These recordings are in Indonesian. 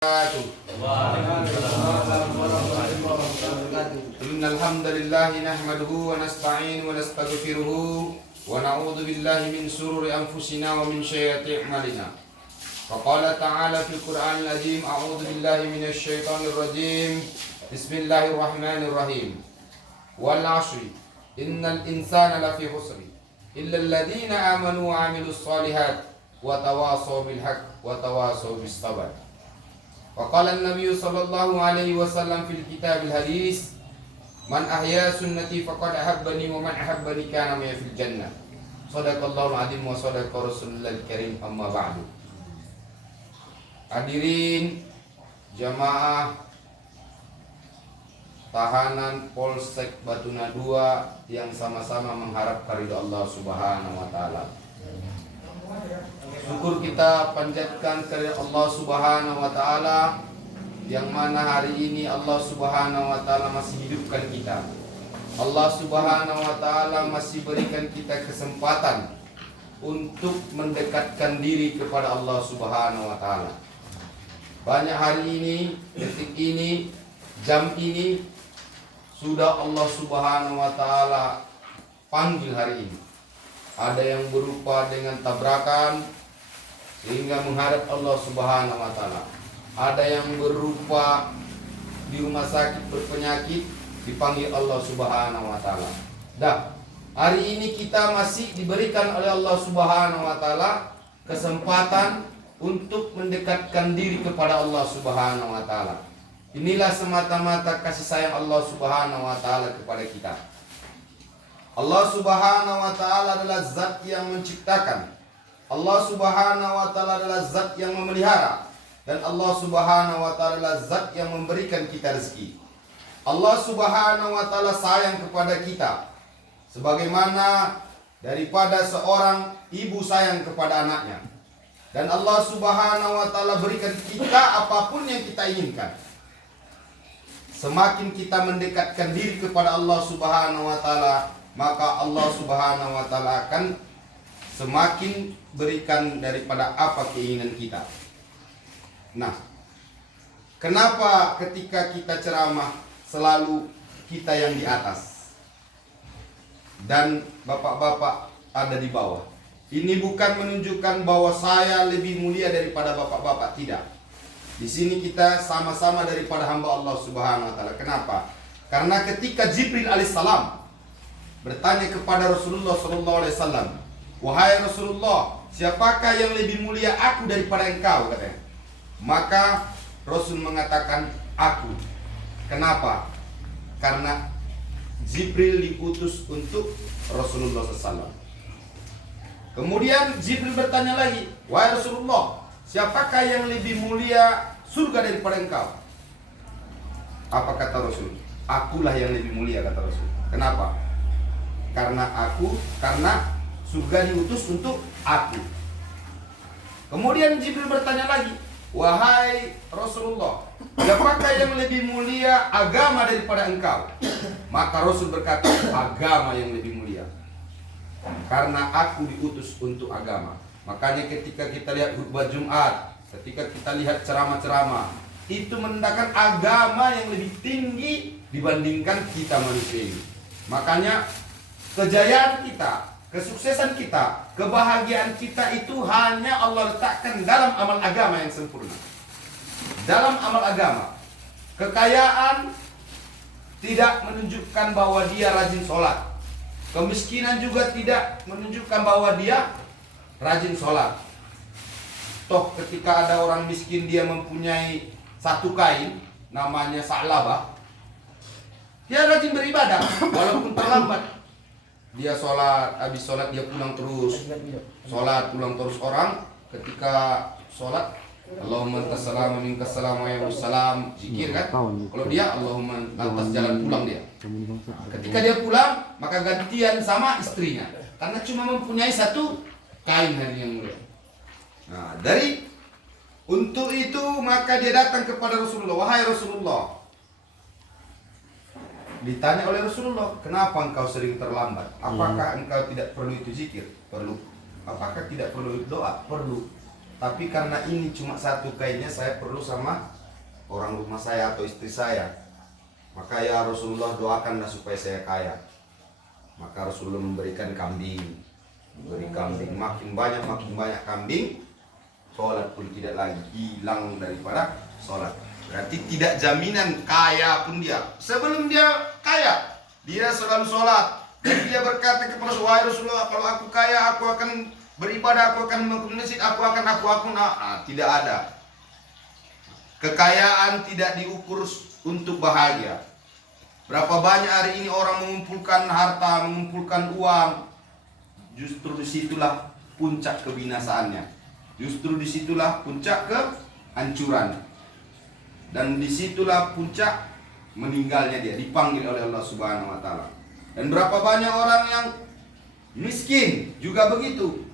Innal hamdalillah nahmaduhu wa nasta'inu wa nastaghfiruhu wa na'udzu billahi min shururi anfusina wa min sayyiati a'malina. Faqala ta'ala fil Qur'anil azim, a'udzu billahi minasy syaithanir rajim. Bismillahirrahmanirrahim. Wal 'ashri innal insana lafi khusr illa alladziina amanu wa 'amilus shalihat wa tawashaw bil haqq wa tawashaw bis sabr. Waqala an-nabiy sallallahu alaihi wasallam fil kitabil hadis, man ahya sunnati faqad ahabbani wa man ahabbani kana ma'a fil jannah. Shadaqallahul azim wa shadaqa rasulul karim, amma ba'du. Hadirin jamaah tahanan Polsek Batuna II yang sama-sama mengharap ridha Allah Subhanahu wa taala. Syukur kita panjatkan kepada Allah Subhanahu wa taala yang mana hari ini Allah Subhanahu wa taala masih hidupkan kita. Allah Subhanahu wa taala masih berikan kita kesempatan untuk mendekatkan diri kepada Allah Subhanahu wa taala. Banyak hari ini, detik ini, jam ini sudah Allah Subhanahu wa taala panggil hari ini. Ada yang berupa dengan tabrakan sehingga menghadap Allah Subhanahu wa taala. Ada yang berupa di rumah sakit berpenyakit dipanggil Allah Subhanahu wa taala. Dah, hari ini kita masih diberikan oleh Allah Subhanahu wa taala kesempatan untuk mendekatkan diri kepada Allah Subhanahu wa taala. Inilah semata-mata kasih sayang Allah Subhanahu wa taala kepada kita. Allah Subhanahu wa taala adalah zat yang menciptakan. Allah Subhanahu wa taala adalah zat yang memelihara, dan Allah Subhanahu wa taala adalah zat yang memberikan kita rezeki. Allah Subhanahu wa taala sayang kepada kita sebagaimana daripada seorang ibu sayang kepada anaknya. Dan Allah Subhanahu wa taala berikan kita apapun yang kita inginkan. Semakin kita mendekatkan diri kepada Allah Subhanahu wa taala, maka Allah Subhanahu wa taala akan semakin berikan daripada apa keinginan kita. Nah, kenapa ketika kita ceramah selalu kita yang di atas dan bapak-bapak ada di bawah? Ini bukan menunjukkan bahwa saya lebih mulia daripada bapak-bapak, tidak. Di sini kita sama-sama daripada hamba Allah Subhanahu wa taala. Kenapa? Karena ketika Jibril alaihissalam bertanya kepada Rasulullah sallallahu alaihi wasallam, "Wahai Rasulullah, siapakah yang lebih mulia aku daripada engkau?" katanya. Maka Rasul mengatakan, "Aku." Kenapa? Karena Jibril diutus untuk Rasulullah SAW. Kemudian Jibril bertanya lagi, "Wahai Rasulullah, siapakah yang lebih mulia surga daripada engkau?" Apa kata Rasul? "Akulah yang lebih mulia," kata Rasul. Kenapa? Karena surga diutus untuk aku. Kemudian Jibril bertanya lagi, "Wahai Rasulullah, siapakah yang lebih mulia agama daripada engkau?" Maka Rasul berkata, "Agama yang lebih mulia. Karena aku diutus untuk agama." Makanya ketika kita lihat khutbah Jumat, ketika kita lihat ceramah-ceramah, itu menandakan agama yang lebih tinggi dibandingkan kita manusia ini. Makanya kejayaan kita, kesuksesan kita, kebahagiaan kita itu hanya Allah letakkan dalam amal agama yang sempurna. Dalam amal agama, kekayaan tidak menunjukkan bahwa dia rajin sholat. Kemiskinan juga tidak menunjukkan bahwa dia rajin sholat. Toh ketika ada orang miskin dia mempunyai satu kain namanya sa'labah, dia rajin beribadah walaupun terlambat. Dia sholat, habis sholat dia pulang terus, sholat pulang terus. Orang ketika sholat, Allahumma antas salam minkas salam wa ya salam, zikir kan. Kalau dia Allahumma lantas jalan pulang dia. Ketika dia pulang, maka gantian sama istrinya, karena cuma mempunyai satu kain hari yang mulia. Nah, untuk itu maka dia datang kepada Rasulullah. "Wahai Rasulullah," ditanya oleh Rasulullah, "Kenapa engkau sering terlambat? Apakah engkau tidak perlu itu zikir?" Perlu. Apakah tidak perlu doa? Perlu. tapi karena ini cuma satu kainnya, saya perlu sama orang rumah saya atau istri saya. Maka ya Rasulullah, doakanlah supaya saya kaya. Maka Rasulullah memberikan kambing, makin banyak kambing, sholat pun tidak lagi, hilang daripada sholat. Berarti tidak jaminan kaya pun dia. Sebelum dia kaya, dia selalu sholat. Dan dia berkata kepada Rasulullah, kalau aku kaya, aku akan beribadah, aku akan ke masjid, aku akan. Tidak ada. Kekayaan tidak diukur untuk bahagia. Berapa banyak hari ini orang mengumpulkan harta, mengumpulkan uang, justru disitulah puncak kebinasaannya. Justru disitulah puncak kehancuran. Dan disitulah puncak meninggalnya dia, dipanggil oleh Allah Subhanahu wa Ta'ala. Dan berapa banyak orang yang miskin juga begitu.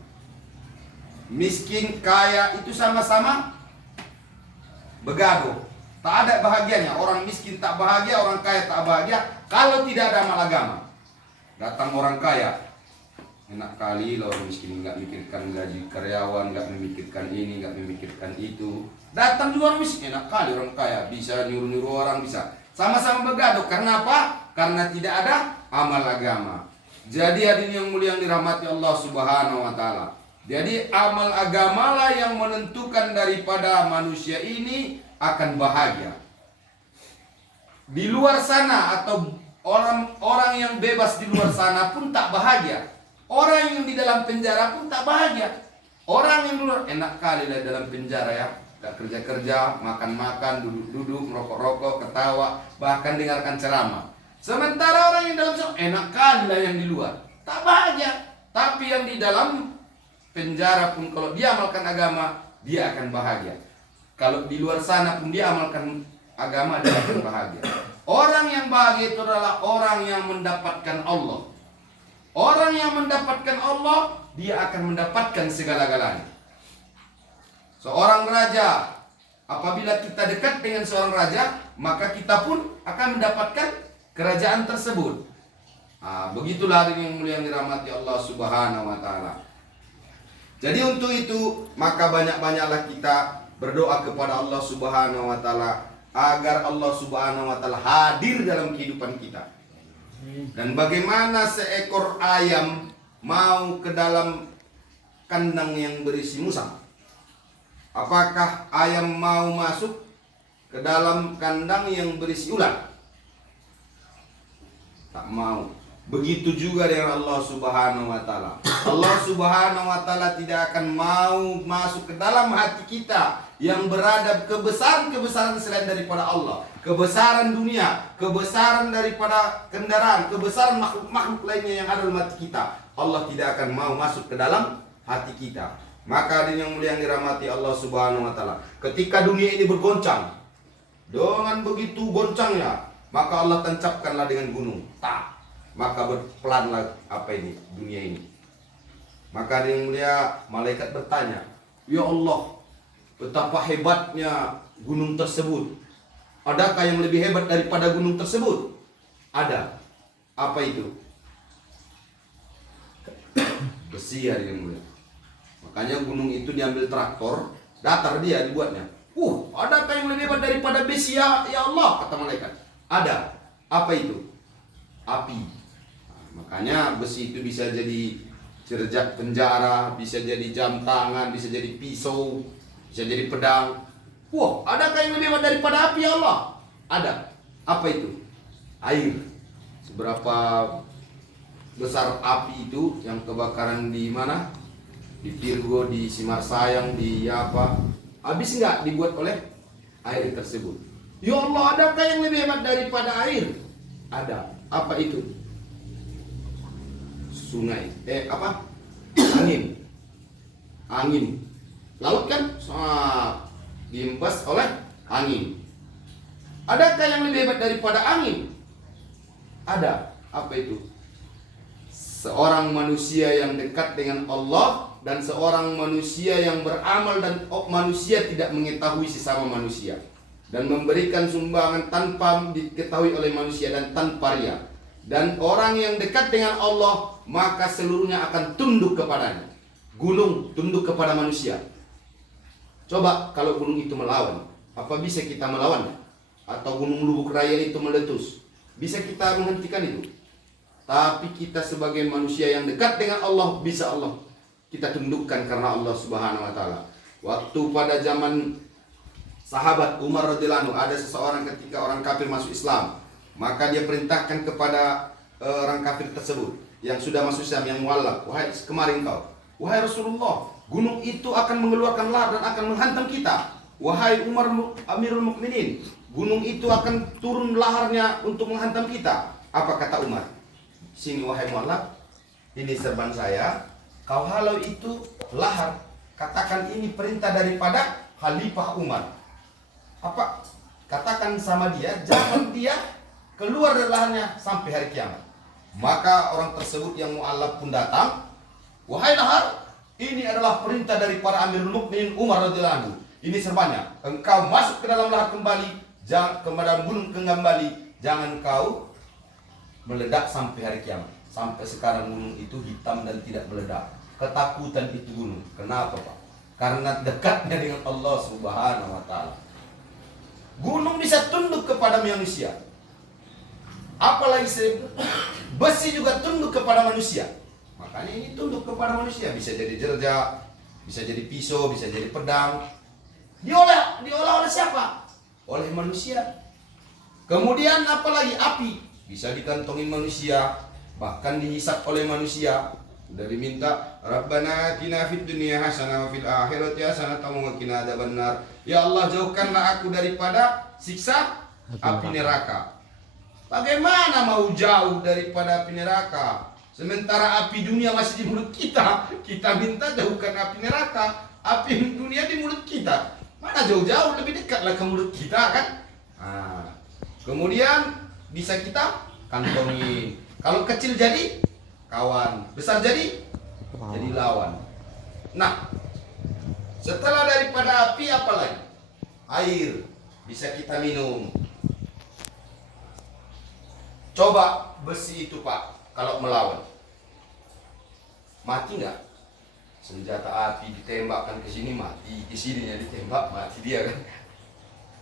Miskin, kaya itu sama-sama begaduh. Tak ada bahagianya. Orang miskin tak bahagia, orang kaya tak bahagia kalau tidak ada amal agama. Datang orang kaya, enak kali lah orang miskin, nggak mikirkan gaji karyawan, nggak memikirkan ini, nggak memikirkan itu. Datang juga orang miskin, enak kali orang kaya, bisa nyuruh-nyuruh orang, bisa. Sama-sama begaduh. Karena apa? Karena tidak ada amal agama. Jadi hadirin yang mulia yang dirahmati Allah Subhanahu wa Ta'ala. Jadi amal agamalah yang menentukan daripada manusia ini akan bahagia. Di luar sana atau orang yang bebas di luar sana pun tak bahagia. Orang yang di dalam penjara pun tak bahagia. Orang yang di luar, enak kali lah dalam penjara ya. Gak kerja-kerja, makan-makan, duduk-duduk, merokok-rokok, ketawa, bahkan dengarkan ceramah. Sementara orang yang dalam sana, enak kali lah yang di luar, tak bahagia. Tapi yang di dalam penjara pun kalau dia amalkan agama, dia akan bahagia. Kalau di luar sana pun dia amalkan agama, dia akan bahagia. Orang yang bahagia itu adalah orang yang mendapatkan Allah. Orang yang mendapatkan Allah, dia akan mendapatkan segala-galanya. Seorang raja, apabila kita dekat dengan seorang raja, maka kita pun akan mendapatkan kerajaan tersebut. Begitulah hadirin yang mulia yang dirahmati Allah Subhanahu wa Ta'ala. Jadi untuk itu, maka banyak-banyaklah kita berdoa kepada Allah Subhanahu wa Ta'ala agar Allah Subhanahu wa Ta'ala hadir dalam kehidupan kita. Dan bagaimana seekor ayam mau ke dalam kandang yang berisi musang? Apakah ayam mau masuk ke dalam kandang yang berisi ular? Tak mau. Begitu juga dengan Allah Subhanahu wa Ta'ala. Allah Subhanahu wa Ta'ala tidak akan mau masuk ke dalam hati kita yang beradab kebesaran-kebesaran selain daripada Allah. Kebesaran dunia, kebesaran daripada kendaraan, kebesaran makhluk-makhluk lainnya yang ada dalam hati kita. Allah tidak akan mau masuk ke dalam hati kita. Maka hadirin yang mulia yang dirahmati Allah Subhanahu wa Ta'ala, ketika dunia ini bergoncang, dengan begitu goncangnya, maka Allah tancapkanlah dengan gunung. Tak. Maka berpelanlah dunia ini. Maka hadirin yang mulia, malaikat bertanya, ya Allah, betapa hebatnya gunung tersebut. Adakah yang lebih hebat daripada gunung tersebut? Ada. Apa itu? Besi, hadirin yang mulia. Makanya gunung itu diambil traktor, datar dia dibuatnya. Adakah yang lebih hebat daripada besi ya Allah? Kata malaikat. Ada. Apa itu? Api. Makanya besi itu bisa jadi cerjak penjara, bisa jadi jam tangan, bisa jadi pisau, bisa jadi pedang. Adakah yang lebih hebat daripada api ya Allah? Ada. Apa itu? Air. Seberapa besar api itu yang kebakaran di mana? Di Virgo, di Simarsayang, di apa? Habis nggak dibuat oleh air tersebut? Ya Allah, adakah yang lebih hebat daripada air? Ada. Apa itu? Sungai. Angin. Laut kan diempas oleh angin. Adakah yang lebih hebat daripada angin? Ada. Apa itu? Seorang manusia yang dekat dengan Allah dan seorang manusia yang beramal dan manusia tidak mengetahui sesama manusia dan memberikan sumbangan tanpa diketahui oleh manusia dan tanpa ria. Dan orang yang dekat dengan Allah, maka seluruhnya akan tunduk kepadanya. Gunung tunduk kepada manusia, Coba kalau gunung itu melawan, apa bisa kita melawannya? Atau gunung Lubuk Raya itu meletus, bisa kita menghentikan itu? Tapi kita sebagai manusia yang dekat dengan Allah, bisa Allah kita tundukkan karena Allah Subhanahu wa taala. Waktu pada zaman sahabat Umar radhiyallahu anhu, ada seseorang ketika orang kafir masuk Islam, maka dia perintahkan kepada orang kafir tersebut yang sudah masuk Islam, yang mualaf, wahai kemarin kau, wahai Rasulullah, gunung itu akan mengeluarkan lahar dan akan menghantam kita. Wahai Umar Amirul Mukminin, gunung itu akan turun laharnya untuk menghantam kita. Apa kata Umar? Sini wahai mualaf, ini serban saya, kau halau itu lahar. Katakan ini perintah daripada Khalifah Umar. Apa? Katakan sama dia, jangan dia keluar dari laharnya sampai hari kiamat. Maka orang tersebut yang mualaf pun datang, wahai lahar, ini adalah perintah dari para Amirul Mukminin Umar radhiyallahu anhu. Ini serbannya, engkau masuk ke dalam lahar kembali, jangan ke dalam gunung kembali, jangan kau meledak sampai hari kiamat. Sampai sekarang gunung itu hitam dan tidak meledak. Ketakutan itu gunung. Kenapa, Pak? Karena dekatnya dengan Allah Subhanahu wa taala. Gunung bisa tunduk kepada manusia. Apalagi besi juga tunduk kepada manusia. Makanya ini tunduk kepada manusia. Bisa jadi jerjak, bisa jadi pisau, bisa jadi pedang. Diolah oleh siapa? Oleh manusia. Kemudian apalagi api, bisa dikantongin manusia, bahkan dihisap oleh manusia. Sudah diminta, Rabbana atina fid dunya hasanah wa fil akhirati hasanah wa qina adzabannar. Ya Allah, jauhkanlah aku daripada siksa api neraka. Bagaimana mau jauh daripada api neraka? Sementara api dunia masih di mulut kita. Kita minta jauhkan api neraka. Api dunia di mulut kita. Mana jauh-jauh, lebih dekatlah ke mulut kita kan? Nah, kemudian bisa kita kantongi. Kalau kecil jadi kawan, besar jadi lawan. Nah, setelah daripada api apa lagi? Air bisa kita minum. Coba besi itu, Pak, kalau melawan, mati nggak? Senjata api ditembakkan ke sini mati, ke sininya ditembak mati dia kan.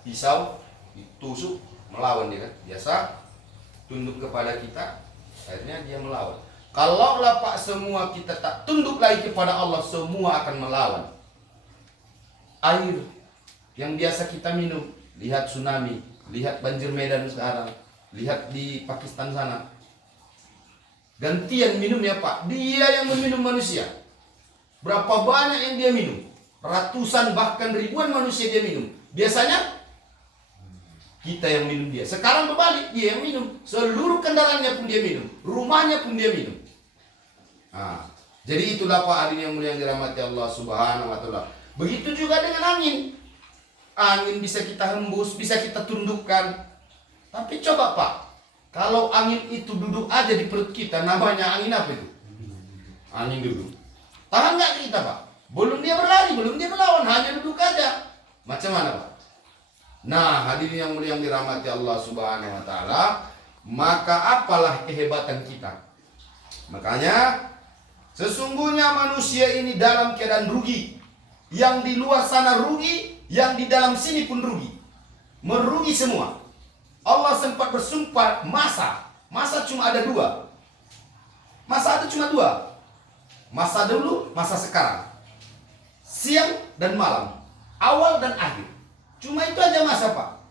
Pisau ditusuk melawan dia kan. Biasa tunduk kepada kita, akhirnya dia melawan. Kalau Pak semua kita tak tunduk lagi kepada Allah, semua akan melawan. Air yang biasa kita minum, lihat tsunami, lihat banjir Medan sekarang, lihat di Pakistan sana. Gantian minumnya, Pak, dia yang meminum manusia. Berapa banyak yang dia minum? Ratusan bahkan ribuan manusia dia minum. Biasanya kita yang minum dia. Sekarang berbalik, dia yang minum. Seluruh kendaraannya pun dia minum, rumahnya pun dia minum. Nah, jadi itulah Pak hadirin yang mulia yang dirahmati Allah Subhanahu wa taala. Begitu juga dengan angin. Angin bisa kita hembus, bisa kita tundukkan. Tapi coba Pak, kalau angin itu duduk aja di perut kita, namanya angin apa itu? Angin duduk. Tahan nggak kita, Pak? Belum dia berlari, belum dia melawan, hanya duduk aja. Macam mana, Pak? Nah, hadirin yang mulia yang dirahmati Allah Subhanahu wa taala, maka apalah kehebatan kita? Makanya sesungguhnya manusia ini dalam keadaan rugi. Yang di luar sana rugi, yang di dalam sini pun rugi. Merugi semua. Allah sempat bersumpah masa cuma ada dua. Masa ada cuma dua. Masa dulu, masa sekarang. Siang dan malam. Awal dan akhir. Cuma itu aja masa, Pak.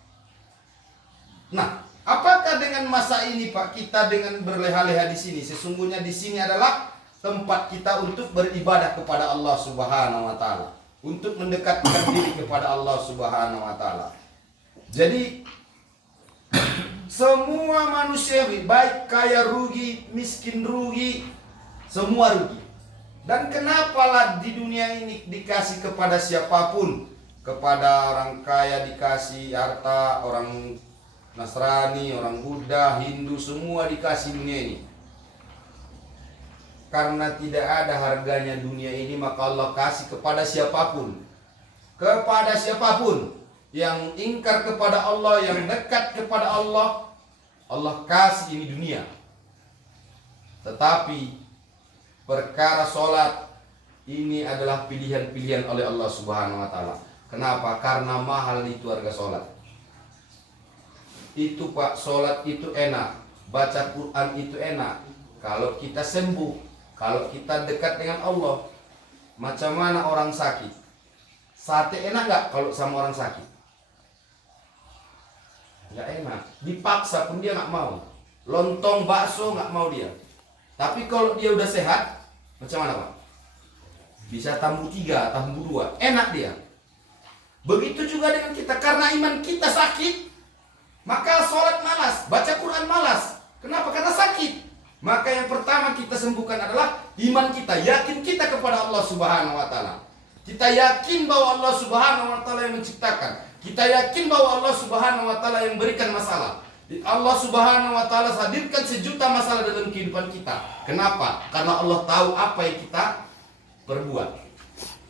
Nah, apakah dengan masa ini, Pak, kita dengan berleha-leha di sini? Sesungguhnya di sini adalah tempat kita untuk beribadah kepada Allah Subhanahu wa taala. Untuk mendekatkan diri kepada Allah Subhanahu wa taala. Jadi semua manusia, baik kaya rugi, miskin rugi, semua rugi. Dan kenapalah di dunia ini dikasih kepada siapapun. Kepada orang kaya dikasih harta, orang Nasrani, orang Buddha, Hindu, semua dikasih dunia ini. Karena tidak ada harganya dunia ini, maka Allah kasih kepada siapapun. Kepada siapapun yang ingkar kepada Allah, yang dekat kepada Allah, Allah kasih ini dunia. Tetapi perkara sholat ini adalah pilihan-pilihan oleh Allah Subhanahu wa taala. Kenapa? Karena mahal itu harga sholat. Itu Pak, sholat itu enak, baca Quran itu enak. Kalau kita sembuh, kalau kita dekat dengan Allah. Macam mana orang sakit? Sate enak nggak kalau sama orang sakit? Nggak enak. Dipaksa pun dia nggak mau. Lontong, bakso nggak mau dia. Tapi kalau dia udah sehat, macam mana Pak? Bisa tambuh 3, tambuh 2, enak dia. Begitu juga dengan kita, karena iman kita sakit, maka sholat malas, baca Quran malas. Kenapa? Karena sakit. Maka yang pertama kita sembuhkan adalah iman kita, yakin kita kepada Allah Subhanahu wa taala. Kita yakin bahwa Allah Subhanahu wa taala yang menciptakan. Kita yakin bahwa Allah Subhanahu wa taala yang berikan masalah. Allah Subhanahu wa taala hadirkan sejuta masalah dalam kehidupan kita. Kenapa? Karena Allah tahu apa yang kita perbuat.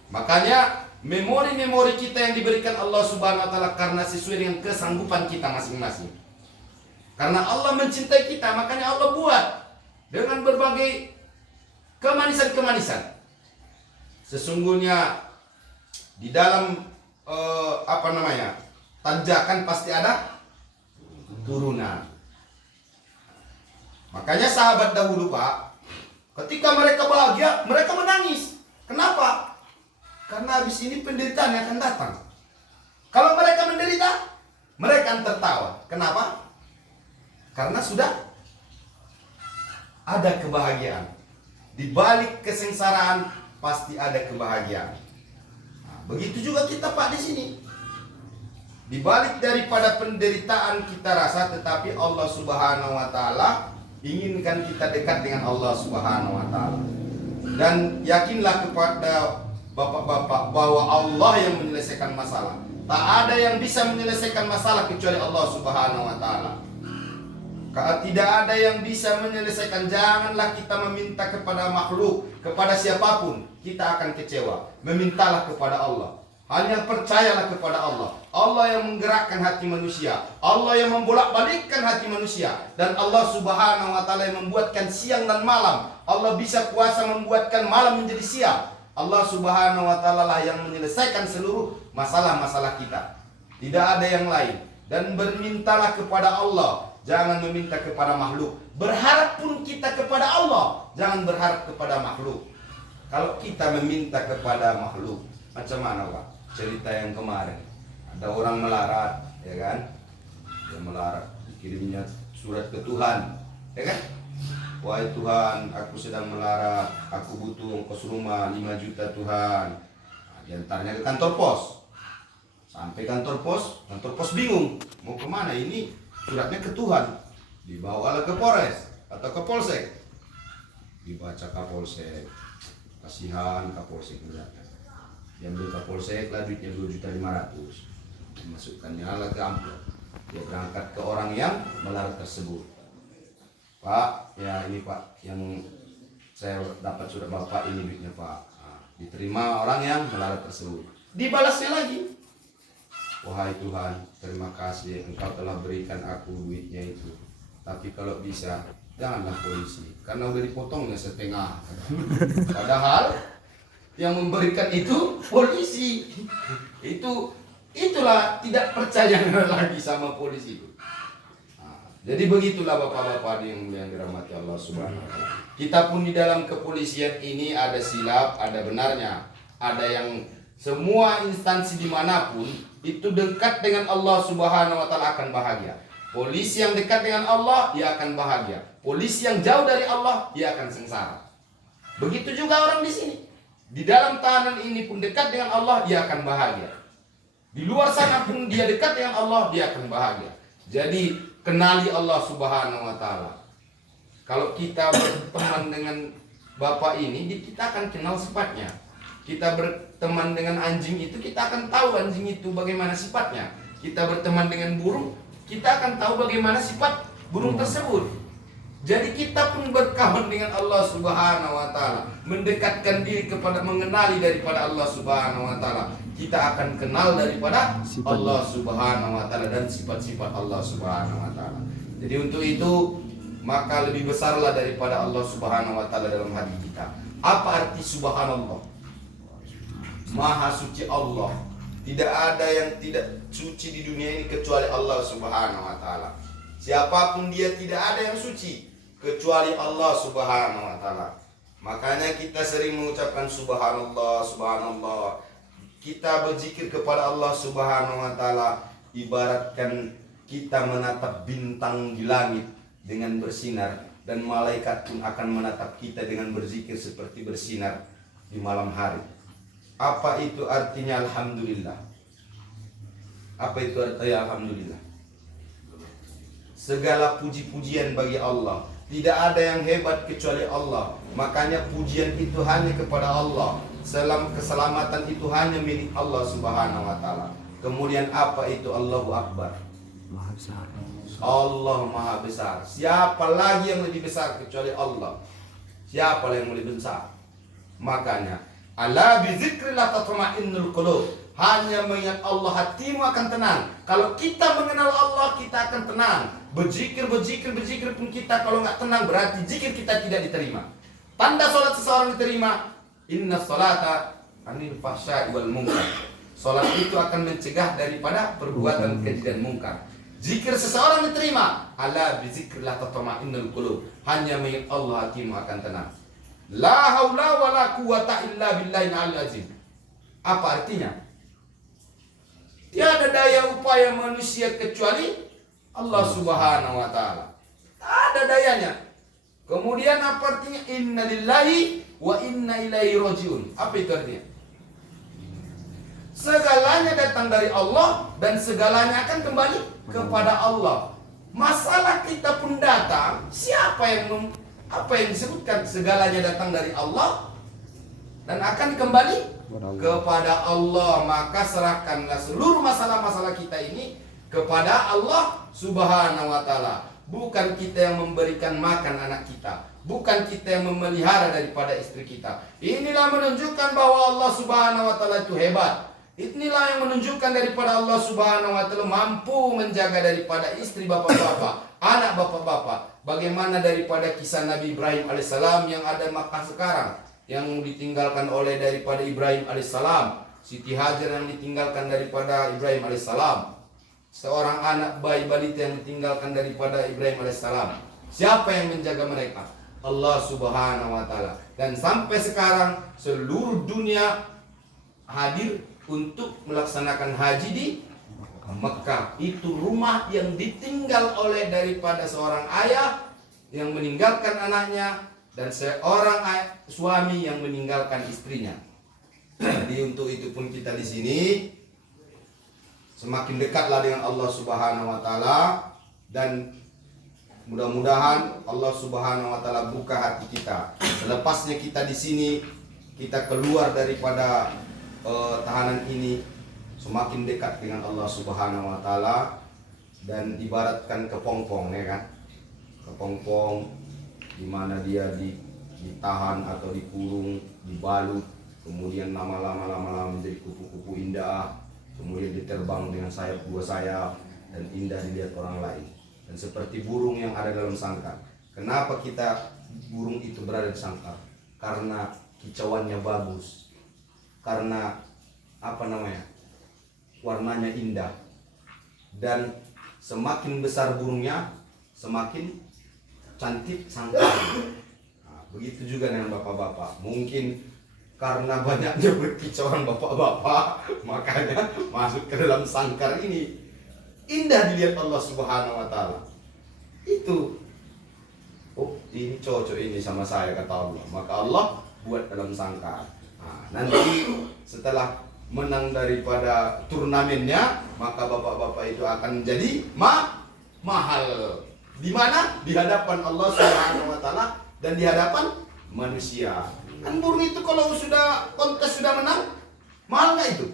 Makanya memori-memori kita yang diberikan Allah Subhanahu wa taala karena sesuai dengan kesanggupan kita masing-masing. Karena Allah mencintai kita, makanya Allah buat dengan berbagai kemanisan-kemanisan. Sesungguhnya di dalam tanjakan pasti ada turunan. Makanya sahabat dahulu Pak, ketika mereka bahagia, mereka menangis. Kenapa? Karena habis ini penderitaan yang akan datang. Kalau mereka menderita, mereka akan tertawa. Kenapa? Karena sudah ada kebahagiaan. Di balik kesengsaraan pasti ada kebahagiaan. Nah, begitu juga kita Pak di sini. Di balik daripada penderitaan kita rasa, tetapi Allah Subhanahu wa taala inginkan kita dekat dengan Allah Subhanahu wa taala. Dan yakinlah kepada bapak-bapak bahwa Allah yang menyelesaikan masalah. Tak ada yang bisa menyelesaikan masalah kecuali Allah Subhanahu wa taala. Kalau tidak ada yang bisa menyelesaikan, janganlah kita meminta kepada makhluk, kepada siapapun, kita akan kecewa. Memintalah kepada Allah. Hanya percayalah kepada Allah. Allah yang menggerakkan hati manusia, Allah yang membolak-balikkan hati manusia, dan Allah Subhanahu wa taala yang membuatkan siang dan malam. Allah bisa kuasa membuatkan malam menjadi siang. Allah Subhanahu wa taala lah yang menyelesaikan seluruh masalah-masalah kita. Tidak ada yang lain. Dan bermintalah kepada Allah. Jangan meminta kepada makhluk. Berharap pun kita kepada Allah. Jangan berharap kepada makhluk. Kalau kita meminta kepada makhluk, macam mana Pak? Cerita yang kemarin. Ada orang melarat, ya kan? Dia melarat, dikirimnya surat ke Tuhan, ya kan? Wahai Tuhan, aku sedang melarat. Aku butuh ongkos rumah 5 juta Tuhan. Nah, diantaranya ke kantor pos. Sampai kantor pos bingung. Mau kemana ini? Suratnya ke Tuhan, dibawalah ke Polres atau ke Polsek. Dibaca Kapolsek, kasihan Kapolsek melihatnya. Diambil Kapolsek lah duitnya 2.500.000. Dimasukkannya lah ke amplop. Dia berangkat ke orang yang melarat tersebut. Pak, ya ini Pak, yang saya dapat surat Bapak, ini duitnya Pak. Nah, diterima orang yang melarat tersebut. Dibalasnya lagi. Wahai Tuhan, terima kasih Engkau telah berikan aku duitnya itu. Tapi kalau bisa, janganlah polisi, karena udah dipotongnya setengah. Padahal yang memberikan itu polisi. Itulah tidak percaya lagi sama polisi itu. Nah, jadi begitulah bapak-bapak yang dirahmati Allah Subhanahu wa taala. Kita pun di dalam kepolisian ini ada silap, ada benarnya. Ada yang semua instansi dimanapun itu dekat dengan Allah Subhanahu wa taala akan bahagia. Polisi yang dekat dengan Allah, dia akan bahagia. Polisi yang jauh dari Allah, dia akan sengsara. Begitu juga orang di sini. Di dalam tahanan ini pun dekat dengan Allah, dia akan bahagia. Di luar sana pun dia dekat dengan Allah, dia akan bahagia. Jadi kenali Allah Subhanahu wa taala. Kalau kita berteman dengan Bapak ini, kita akan kenal sifatnya. Kita berteman dengan anjing itu, kita akan tahu anjing itu bagaimana sifatnya. Kita berteman dengan burung, kita akan tahu bagaimana sifat burung tersebut. Jadi kita pun berkawan dengan Allah Subhanahu wa taala, mendekatkan diri kepada, mengenali daripada Allah Subhanahu wa taala. Kita akan kenal daripada Allah Subhanahu wa taala dan sifat-sifat Allah Subhanahu wa taala. Jadi untuk itu, maka lebih besarlah daripada Allah Subhanahu wa taala dalam hati kita. Apa arti subhanallah? Maha suci Allah. Tidak ada yang tidak suci di dunia ini kecuali Allah Subhanahu wa taala. Siapapun dia, tidak ada yang suci kecuali Allah Subhanahu wa taala. Makanya kita sering mengucapkan subhanallah, subhanallah. Kita berzikir kepada Allah Subhanahu wa taala ibaratkan kita menatap bintang di langit dengan bersinar, dan malaikat pun akan menatap kita dengan berzikir seperti bersinar di malam hari. Apa itu artinya alhamdulillah? Apa itu artinya alhamdulillah? Segala puji-pujian bagi Allah. Tidak ada yang hebat kecuali Allah. Makanya pujian itu hanya kepada Allah. Keselamatan itu hanya milik Allah Subhanahu wa taala. Kemudian apa itu Allahu Akbar? Maha besar. Allah Maha Besar. Siapa lagi yang lebih besar kecuali Allah? Siapa yang lebih besar? Makanya ala bizikrillah tatma'innul qulub. Hanya mengingat Allah hatimu akan tenang. Kalau kita mengenal Allah, kita akan tenang. Berzikir pun kita kalau nggak tenang, berarti zikir kita tidak diterima. Tanda sholat seseorang diterima, inna sholata anil fahsya'i wal munkar. Sholat itu akan mencegah daripada perbuatan keji dan mungkar. Zikir seseorang diterima, ala bizikrillah tatma'innul qulub. Hanya mengingat Allah hatimu akan tenang. La haula wala quwata illa billahil aliyyil azim. Apa artinya? Tiada daya upaya manusia kecuali Allah Subhanahu wa taala. Tak ada dayanya. Kemudian apa artinya? Inna lillahi wa inna ilaihi rajiun. Apa itu artinya? Segalanya datang dari Allah dan segalanya akan kembali kepada Allah. Masalah kita pun datang, siapa yang apa yang disebutkan? Segalanya datang dari Allah dan akan kembali kepada Allah. Maka serahkanlah seluruh masalah-masalah kita ini kepada Allah Subhanahu wa taala. Bukan kita yang memberikan makan anak kita, bukan kita yang memelihara daripada istri kita. Inilah menunjukkan bahwa Allah Subhanahu wa taala itu hebat. Inilah yang menunjukkan daripada Allah Subhanahu wa taala mampu menjaga daripada istri bapak-bapak, anak bapak-bapak. Bagaimana daripada kisah Nabi Ibrahim alaihissalam yang ada Makkah sekarang, yang ditinggalkan oleh daripada Ibrahim alaihissalam, Siti Hajar yang ditinggalkan daripada Ibrahim alaihissalam, seorang anak bayi balita yang ditinggalkan daripada Ibrahim alaihissalam. Siapa yang menjaga mereka? Allah Subhanahu wa taala. Dan sampai sekarang seluruh dunia hadir untuk melaksanakan haji di Mekah. Itu rumah yang ditinggal oleh daripada seorang ayah yang meninggalkan anaknya dan seorang suami yang meninggalkan istrinya. Jadi untuk itu pun kita di sini semakin dekatlah dengan Allah Subhanahu wa taala, dan mudah-mudahan Allah Subhanahu wa taala buka hati kita. Selepasnya kita di sini, kita keluar daripada tahanan ini, semakin dekat dengan Allah Subhanahu wa taala. Dan ibaratkan kepompong, ya kan? Kepompong di mana dia ditahan atau dikurung, dibalut, kemudian lama-lama menjadi kupu-kupu indah, kemudian diterbang dengan sayap dua sayap dan indah dilihat orang lain. Dan seperti burung yang ada dalam sangkar. Kenapa kita burung itu berada di sangkar? Karena kicauannya bagus, karena warnanya indah, dan semakin besar burungnya semakin cantik sangkar. Nah, begitu juga dengan bapak-bapak. Mungkin karena banyaknya berkicauan bapak-bapak, makanya masuk ke dalam sangkar ini indah dilihat Allah Subhanahu wa taala. Itu, oh ini cocok ini sama saya, kata Allah. Maka Allah buat dalam sangkar. Nah, nanti setelah menang daripada turnamennya, maka bapak-bapak itu akan menjadi mahal. Di mana? Di hadapan Allah Subhanahu wa taala dan di hadapan manusia. Kan burung itu kalau sudah kontes sudah menang, mahal nggak itu?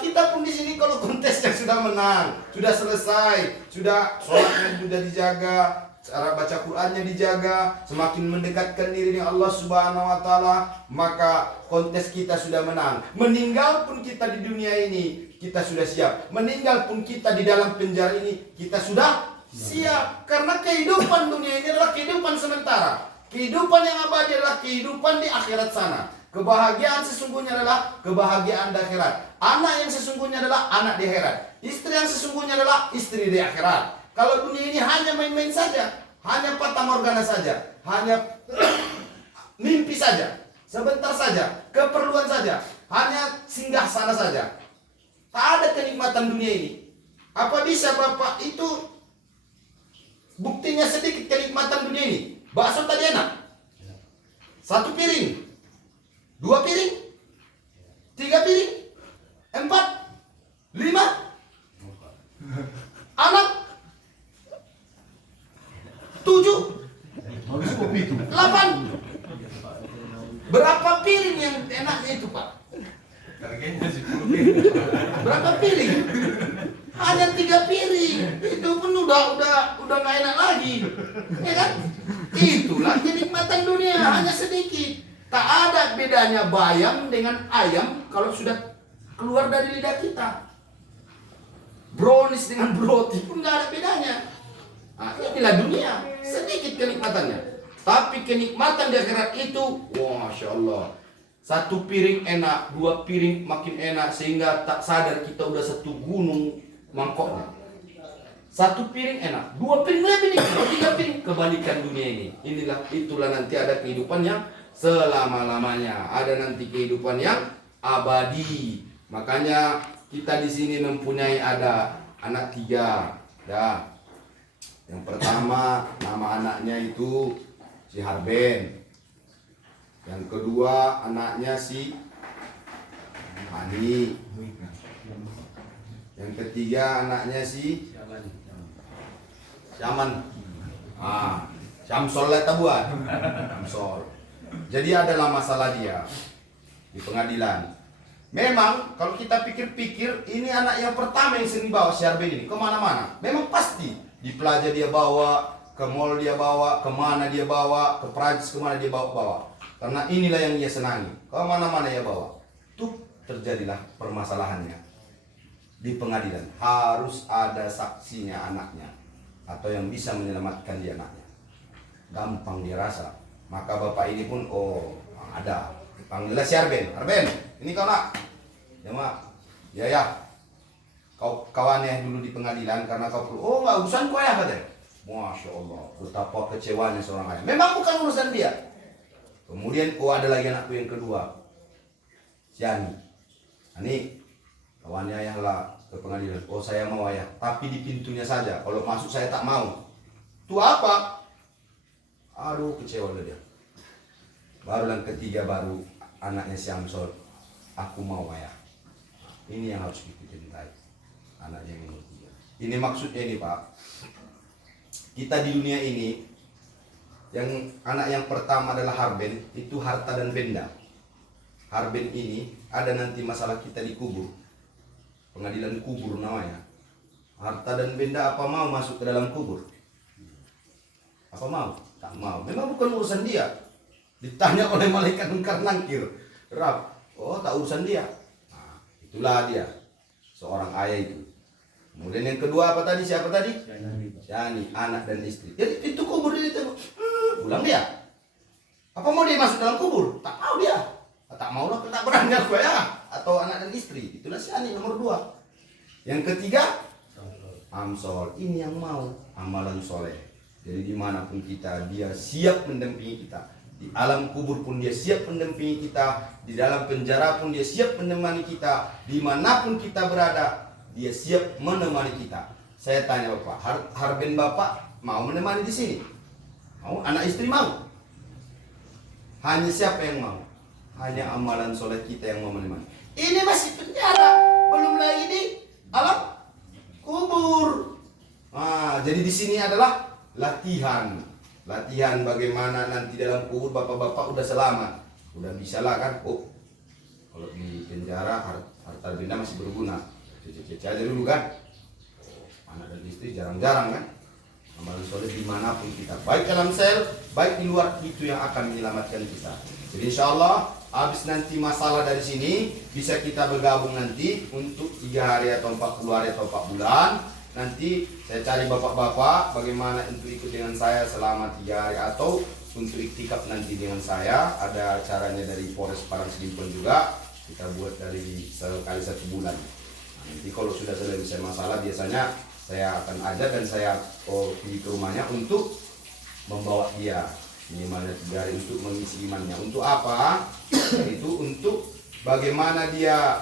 Kita pun di sini kalau kontesnya sudah menang, sudah selesai, sudah sholatnya sudah dijaga, cara baca Qur'annya dijaga, semakin mendekatkan diri dengan Allah Subhanahu wa taala, maka kontes kita sudah menang. Meninggal pun kita di dunia ini, kita sudah siap. Meninggal pun kita di dalam penjara ini, kita sudah siap. Karena kehidupan dunia ini adalah kehidupan sementara. Kehidupan yang abadi adalah kehidupan di akhirat sana. Kebahagiaan sesungguhnya adalah kebahagiaan di akhirat. Anak yang sesungguhnya adalah anak di akhirat. Istri yang sesungguhnya adalah istri di akhirat. Kalau dunia ini hanya main-main saja, hanya fata morgana saja, hanya mimpi saja, sebentar saja, keperluan saja, hanya singgah sana saja. Tak ada kenikmatan dunia ini. Apa bisa Bapak itu buktinya sedikit kenikmatan dunia ini? Bakso tadi enak. 1 piring. 2 piring, 3 piring, 4, 5, anak, 7, 8. Berapa piring yang enaknya itu Pak? Berapa piring? Hanya 3 piring. Itu pun udah nggak enak lagi, ya kan? Itulah kenikmatan dunia, hanya sedikit. Tak ada bedanya bayam dengan ayam kalau sudah keluar dari lidah kita. Brownies dengan roti pun nggak ada bedanya. Nah, inilah dunia, sedikit kenikmatannya. Tapi kenikmatan di akhirat itu, wah, Masya Allah. 1 piring enak, 2 piring makin enak, sehingga tak sadar kita udah 1 gunung mangkoknya. 1 piring enak, 2 piring lebih nih, 3 piring. Kebalikan dunia ini. Itulah nanti ada kehidupan yang selama-lamanya. Ada nanti kehidupan yang abadi. Makanya kita di sini mempunyai ada anak 3. Ya. Yang pertama nama anaknya itu si Harben. Yang kedua anaknya si Hani. Yang ketiga anaknya si Syaman. Syamsol lah tabuan. Syamsol. Jadi adalah masalah dia di pengadilan. Memang kalau kita pikir-pikir, ini anak yang pertama yang sering bawa si Harben ini kemana-mana. Memang pasti di Plaza dia bawa, ke mall dia bawa, kemana dia bawa, ke Prancis kemana dia bawa. Karena inilah yang dia senangi. Kemana-mana dia bawa. Tuh terjadilah permasalahannya di pengadilan. Harus ada saksinya anaknya atau yang bisa menyelamatkan dia anaknya. Gampang dia rasa. Maka bapak ini pun ada panggillah si Harben. Harben, ini kau nak? Ya mak. Ya. Kau kawannya dulu di pengadilan karena kau perlu. Enggak urusan kau ya katanya. Masya Allah, betapa kecewanya seorang ayah. Memang bukan urusan dia. Kemudian ada lagi anakku yang kedua, si Ani. Ani, kawannya ayah lah ke pengadilan. Saya mau ayah, tapi di pintunya saja. Kalau masuk saya tak mau. Itu apa? Aduh, kecewa dia. Baru yang ketiga baru anaknya Syamsul. Aku mau ayah. Ini yang harus kita cintai. Anaknya yang nomor 3. Ini maksudnya ini Pak. Kita di dunia ini, yang anak yang pertama adalah Harben, itu harta dan benda. Harben ini ada nanti masalah kita dikubur. Pengadilan kubur namanya. Harta dan benda apa mau masuk ke dalam kubur? Apa mau? Tak mau. Memang bukan urusan dia. Ditanya oleh malaikat mungkar nakir. Rab, tak urusan dia. Nah, itulah dia. Seorang ayah itu. Kemudian yang kedua apa tadi? Siapa tadi? Yani, anak dan istri. Jadi pintu kubur ini pulang dia. Apa mau dia masuk dalam kubur? Tak mau dia. Tak mau lah, tak berani aku ya. Atau anak dan istri. Itulah si Yani nomor 2. Yang ketiga, Amsol. Ini yang mau amalan soleh. Jadi dimanapun kita, dia siap mendampingi kita. Di alam kubur pun dia siap mendampingi kita. Di dalam penjara pun dia siap menemani kita. Dimanapun kita berada, dia siap menemani kita. Saya tanya Bapak, Harben Bapak mau menemani di sini? Mau? Anak istri mau? Hanya siapa yang mau? Hanya amalan soleh kita yang mau menemani. Ini masih penjara, belum lagi di alam kubur. Jadi di sini adalah latihan bagaimana nanti dalam kubur bapak-bapak udah selamat, udah bisa lah kan. Kalau di penjara harta benda masih berguna. Cece aja dulu kan. Anak dan istri jarang-jarang kan. Amalan soleh dimanapun kita, baik dalam sel, baik di luar, itu yang akan menyelamatkan kita. Jadi insya Allah habis nanti masalah dari sini bisa kita bergabung nanti untuk 3 hari atau 40 hari atau 4 bulan. Nanti saya cari bapak-bapak bagaimana untuk ikut dengan saya selama 3 hari atau untuk iktikaf nanti dengan saya. Ada acaranya dari Polres Parangtrimpon juga. Kita buat dari sekali 1 bulan. Nanti kalau sudah selesai masalah biasanya saya akan ajak dan saya pergi ke rumahnya untuk membawa dia minimalnya 3 hari untuk mengisi imannya. Untuk apa? Itu untuk bagaimana dia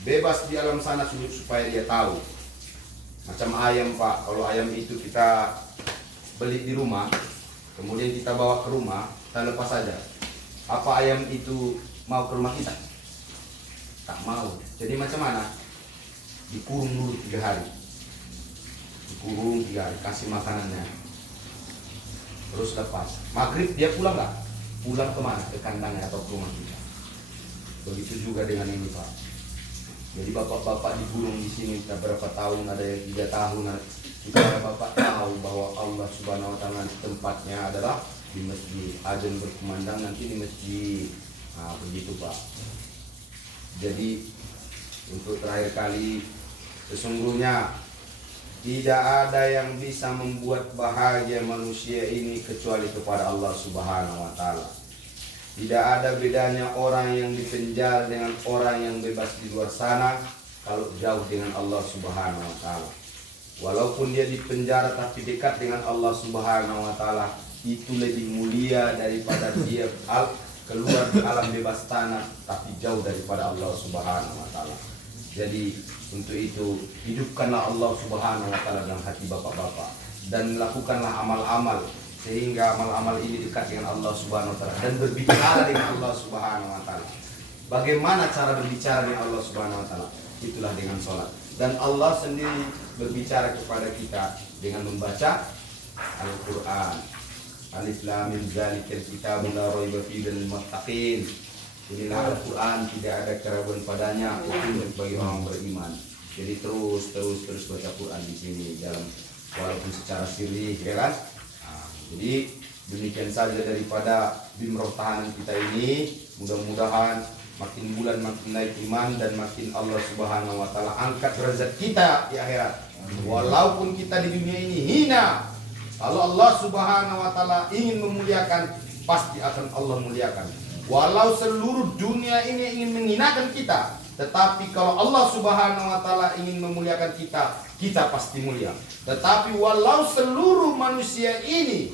bebas di alam sana supaya dia tahu. Macam ayam Pak, kalau ayam itu kita beli di rumah, kemudian kita bawa ke rumah, kita lepas saja. Apa ayam itu mau ke rumah kita? Tak mau. Jadi macam mana? Dikurung dulu 3 hari. Dikurung 3 hari, kasih makanannya. Terus lepas. Maghrib dia pulang nggak? Pulang kemana? Ke kandangnya atau ke rumah kita. Begitu juga dengan ini Pak. Jadi bapak-bapak dikurung di sini berapa tahun, ada yang 3 tahun. Supaya bapak tahu bahwa Allah Subhanahu Wa Taala tempatnya adalah di masjid. Azan berkumandang nanti di masjid. Nah, begitu Pak. Jadi untuk terakhir kali, sesungguhnya tidak ada yang bisa membuat bahagia manusia ini kecuali kepada Allah Subhanahu Wa Taala. Tidak ada bedanya orang yang dipenjara dengan orang yang bebas di luar sana kalau jauh dengan Allah Subhanahu Wa Taala. Walaupun dia dipenjara tapi dekat dengan Allah Subhanahu Wa Taala, itu lebih mulia daripada dia keluar di alam bebas tanah tapi jauh daripada Allah Subhanahu Wa Taala. Jadi untuk itu hidupkanlah Allah Subhanahu Wa Taala dalam hati bapak-bapak dan lakukanlah amal-amal sehingga amal-amal ini dekat dengan Allah Subhanahu Wa Taala dan berbicara dengan Allah Subhanahu Wa Taala. Bagaimana cara berbicara dengan Allah Subhanahu Wa Taala? Itulah dengan sholat. Dan Allah sendiri berbicara kepada kita dengan membaca Al-Quran. Alif Lam Mim Zalikal Kitabul La Raiba Fihi lil Muttaqin. Inilah Al-Quran, tidak ada keraguan padanya, itu bagi orang beriman. Jadi terus baca Quran di sini dalam walaupun secara sirri, ya kan? Nah, jadi demikian saja daripada bimroh tahanan kita ini. Mudah-mudahan makin bulan makin naik iman dan makin Allah Subhanahu Wa Taala angkat derajat kita di akhirat. Walaupun kita di dunia ini hina, kalau Allah Subhanahu Wa Taala ingin memuliakan, pasti akan Allah muliakan. Walau seluruh dunia ini ingin menghinakan kita, tetapi kalau Allah Subhanahu Wa Taala ingin memuliakan kita, kita pasti mulia. Tetapi walau seluruh manusia ini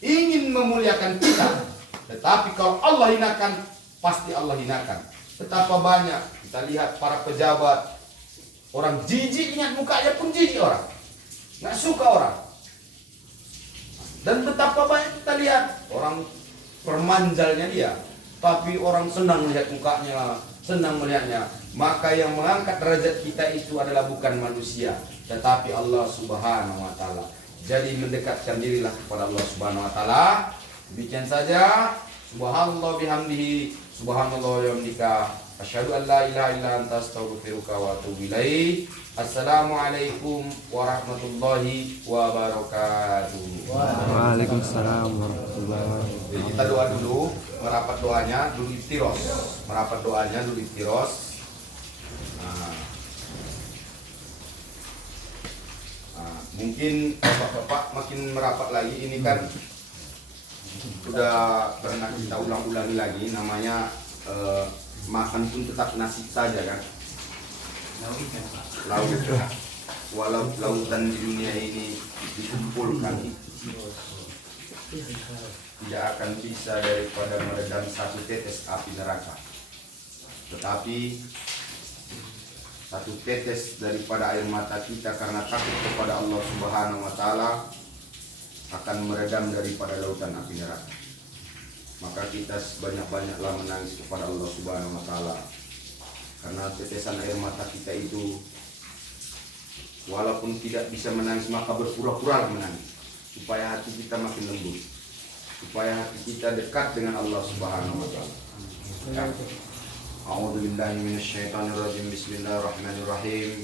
ingin memuliakan kita, tetapi kalau Allah hinakan, pasti Allah hinakan. Betapa banyak kita lihat para pejabat, orang jijik, ingat mukanya pun jijik orang, nggak suka orang. Dan betapa banyak kita lihat orang permanjalnya dia, tapi orang senang melihat mukanya, senang melihatnya. Maka yang mengangkat derajat kita itu adalah bukan manusia, tetapi Allah Subhanahu Wa Taala. Jadi mendekatkan dirilah kepada Allah Subhanahu Wa Taala. Demikian saja. Subhanallah bihamdihi, subhanallah wa bihamdika, asyhadu an la ilaha illa anta astaghfiruka wa atubu ilaik. Assalamualaikum warahmatullahi wabarakatuh. Waalaikumsalam warahmatullahi wabarakatuh. Jadi kita doa dulu, merapat doanya dulu iftiros. Merapat doanya dulu iftiros. Mungkin bapak-bapak makin merapat lagi. Ini kan sudah pernah kita ulang-ulangi lagi, namanya makan pun tetap nasi saja kan. Laut, walau lautan di dunia ini dikumpulkan, tidak akan bisa daripada meredam 1 tetes api neraka. Tetapi 1 tetes daripada air mata kita karena takut kepada Allah Subhanahu Wa Taala akan meredam daripada lautan api neraka. Maka kita sebanyak-banyaklah menangis kepada Allah Subhanahu Wa Taala, karena tetesan air mata kita itu walaupun tidak bisa menangis maka berpura-pura menangis, supaya hati kita makin lembut, supaya hati kita dekat dengan Allah Subhanahu Wa Taala. A'udzubillahi minasyaitonirrajim. Bismillahirrahmanirrahim.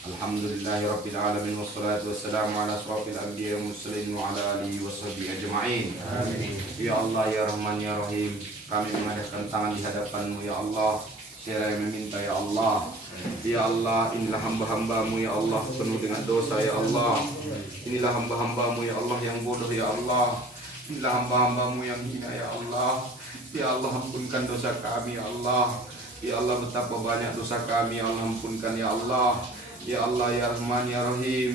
Alhamdulillahirabbil alamin wassalatu wassalamu ala asrofil anbiya'i wal mursalin wa ala alihi washabihi ajma'in. Amin. Ya Allah ya Rahman ya Rahim, kami mengadakan tangan di hadapan-Mu ya Allah. Saya meminta ya Allah, ya Allah, inilah hamba-hamba-Mu ya Allah, penuh dengan dosa ya Allah. Inilah hamba-hamba-Mu ya Allah yang bodoh ya Allah. Inilah hamba-hambamu yang hina ya Allah. Ya Allah, ampunkan dosa kami ya Allah. Ya Allah, betapa banyak dosa kami ya Allah, ampunkan ya Allah. Ya Allah ya Rahman ya Rahim.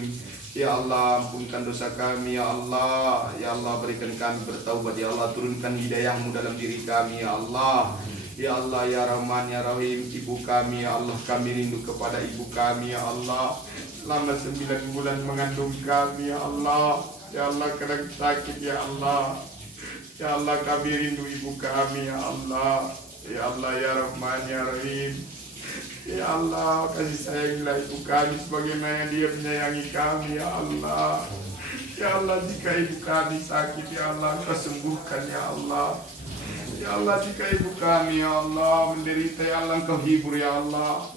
Ya Allah, ampunkan dosa kami ya Allah. Ya Allah, berikan kami bertaubat ya Allah. Turunkan hidayahmu dalam diri kami ya Allah. Ya Allah ya Rahman ya Rahim. Ibu kami ya Allah, kami rindu kepada ibu kami ya Allah. Selama 9 bulan mengandung kami ya Allah. Ya Allah, kadang sakit ya Allah. Ya Allah, kami rindu ibu kami ya Allah. Ya Allah ya Rahman ya Rahim. Ya Allah, kasih sayangilah ibu kami sebagaimana yang dia menyayangi kami ya Allah. Ya Allah, jika ibu kami sakit ya Allah, Engkau sembuhkan ya Allah. Ya Allah, jika ibu kami ya Allah menderita ya Allah, Engkau hibur ya Allah.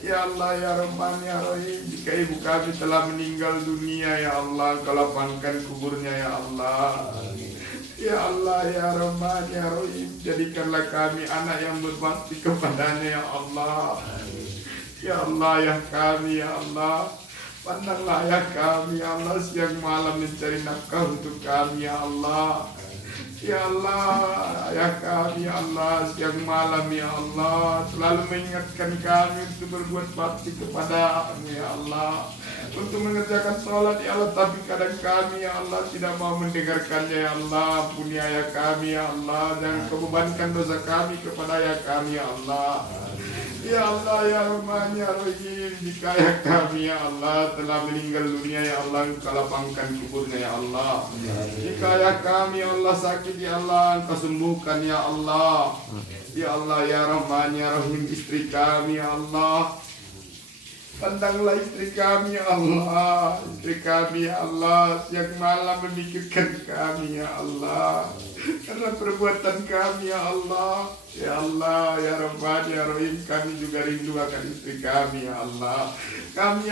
Ya Allah ya Rahman ya Rahim, jika ibu kami telah meninggal dunia ya Allah, Engkau lapangkan kuburnya ya Allah. Ya Allah ya Rahman ya Rahim, jadikanlah kami anak yang berbakti kepadanya ya Allah. Ya Allah ya kami ya Allah, pandanglah ya kami ya Allah, siang malam mencari nafkah untuk kami ya Allah. Ya Allah ya kami ya Allah, siang malam ya Allah selalu mengingatkan kami untuk berbuat bakti kepada-Mu ya Allah, untuk mengerjakan sholat ya Allah, tapi kadang kami ya Allah tidak mau mendengarkannya ya Allah. Ampuni ya kami ya Allah, jangan Kau bebankan dosa kami kepada ya kami ya Allah. Ya Allah ya Rahman ya Rahim, jika ya kami ya Allah telah meninggal dunia ya Allah, Engkau lapangkan kuburnya ya Allah. Jika ya kami ya Allah sakit ya Allah, Engkau sembuhkan ya Allah. Ya Allah ya Rahman ya Rahim, istri kami ya Allah, pandanglah istri kami ya Allah. Istri kami ya Allah siang malam memikirkan kami ya Allah, karena perbuatan kami ya Allah. Ya Allah ya Rahman ya Rahim, kami juga rindu akan istri kami ya Allah. Kami